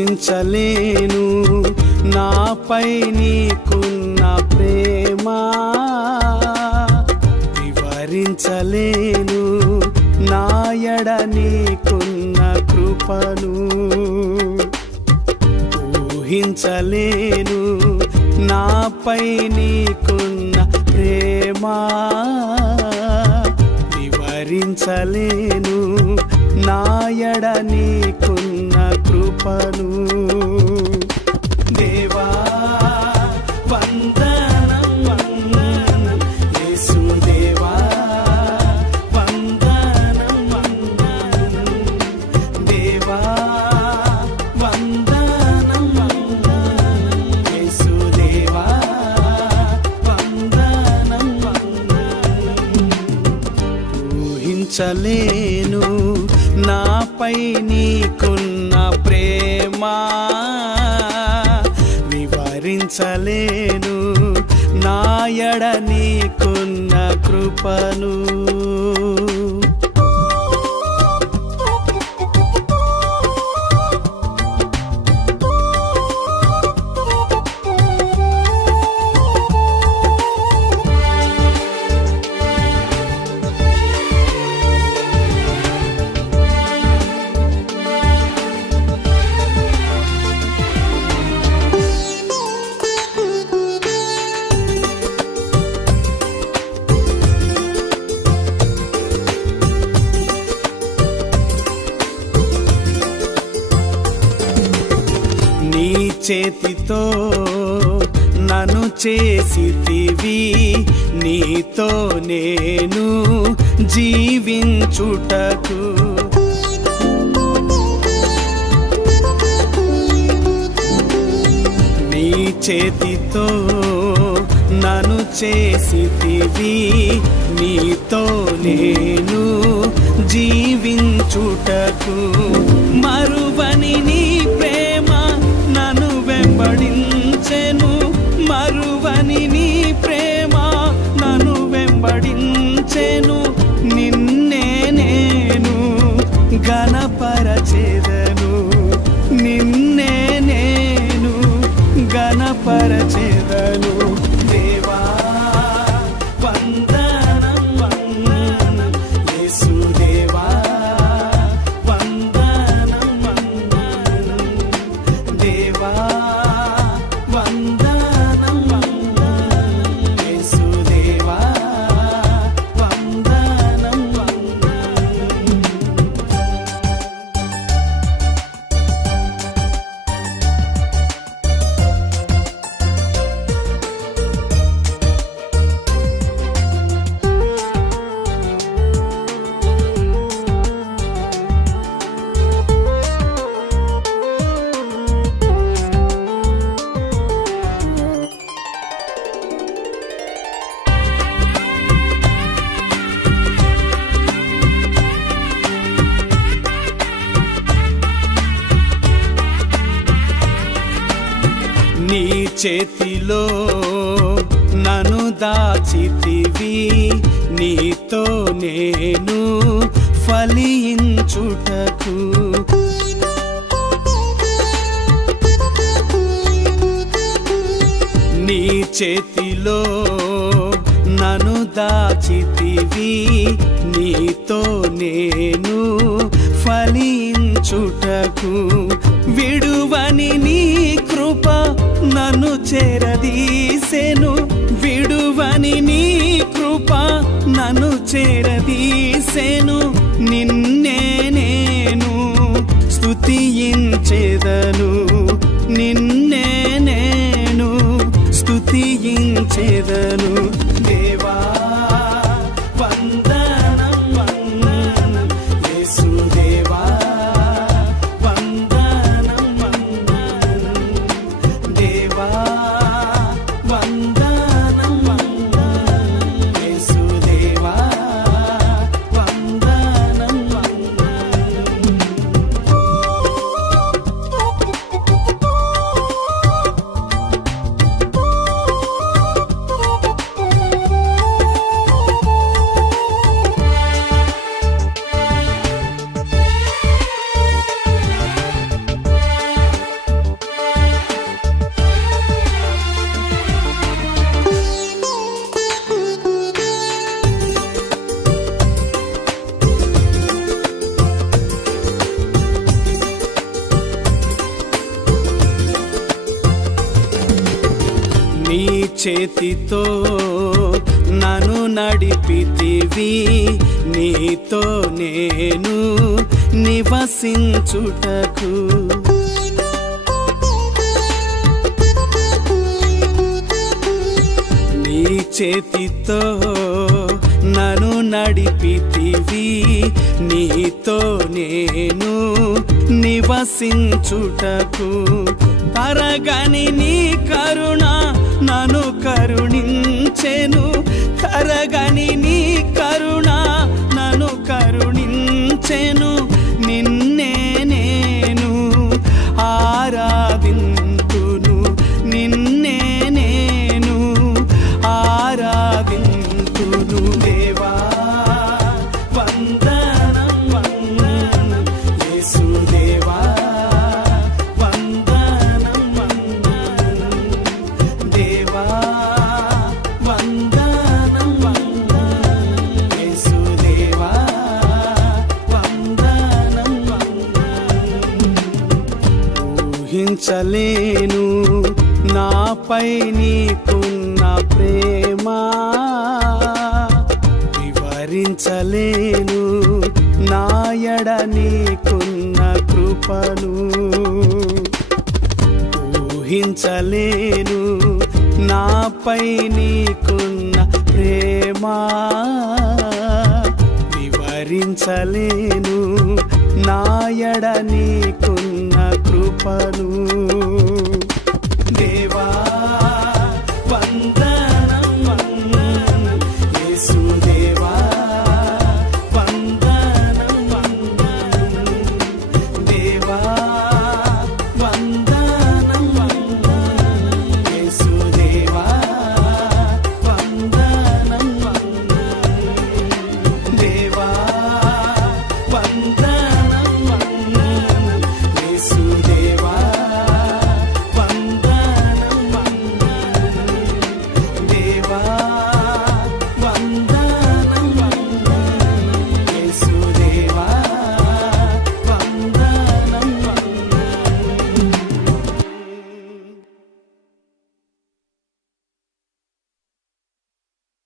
ఊహించలేను నాపై నీకున్న ప్రేమ, వివరించలేను నాయడ నీకున్న కృపను. ఊహించలేను నాపై నీకున్న ప్రేమ, వివరించలేను నాయడ నీకున్న కృపను. దేవా వందనం వందనం యేసుదేవా, వందనం వందనం దేవా, వందనం వందనం యేసుదేవా, వందనం వందనం. ఊహించలేను నాపై నీకున్న ప్రేమ, వివరించలేను నాయడ నీకున్న కృపను. నీ చేతితో నన్ను చేసితివి, నీతో నేను జీవించుటకు. నీ చేతితో నన్ను చేసితివి, నీతో నేను జీవించుటకు. మరువని నీ ప్రేమ నన్ను వెంబడించెను, మరువని నీ ప్రేమ నన్ను వెంబడించెను. నిన్నే నేను ఘనపరచెదను, నిన్నే నేను ఘనపరచెదను. దేవా వందనం వందనం యేసుదేవా, వందనం వందనం దేవా, వందనం వందనం యేసుదేవా, వందనం వందనం. నీ చేతిలో నన్ను దాచితివి, నీతో నేను ఫలించుటకు. నీ చేతిలో నన్ను దాచితివి, నీతో నేను ఫలించుటకు. విడువని నీ కృప నన్ను చేరదీసెను, విడువని నీ కృప నన్ను చేరదీసెను. నిన్నే నేను స్తుతించెదను, నిన్నే నేను స్తుతించెదను. దేవా వందనం వందనం యేసుదేవా, వందనం వందనం దేవా, వందనం వందనం యేసుదేవా, వందనం వందనం. చేతితో నన్ను నడిపితివి, నీతో నేను నివసించుటకు. నీ చేతితో నన్ను నడిపితివి, నీతో నేను నివసించుటకు. తరగని నీ కరుణ నన్ను కరుణించెను, తరగని నీ కరుణ నన్ను కరుణించెను. నిన్నే నేను ఆరాధింతును, నిన్నే నేను ఆరాధింతును. దేవా వందనం వందనం, యేసు దేవా వందనం వందనం, దేవా వందనం వందనం, యేసు దేవా వందనం వందనం. ఊహించలేను నాపై నీకున్న ప్రేమ, వివరించలేను నాయడ నీకున్న కృపను. ఊహించలేను నాపై నీకున్న ప్రేమ, వివరించలేను నాయడ నీకున్న కృపను. దేవా వంద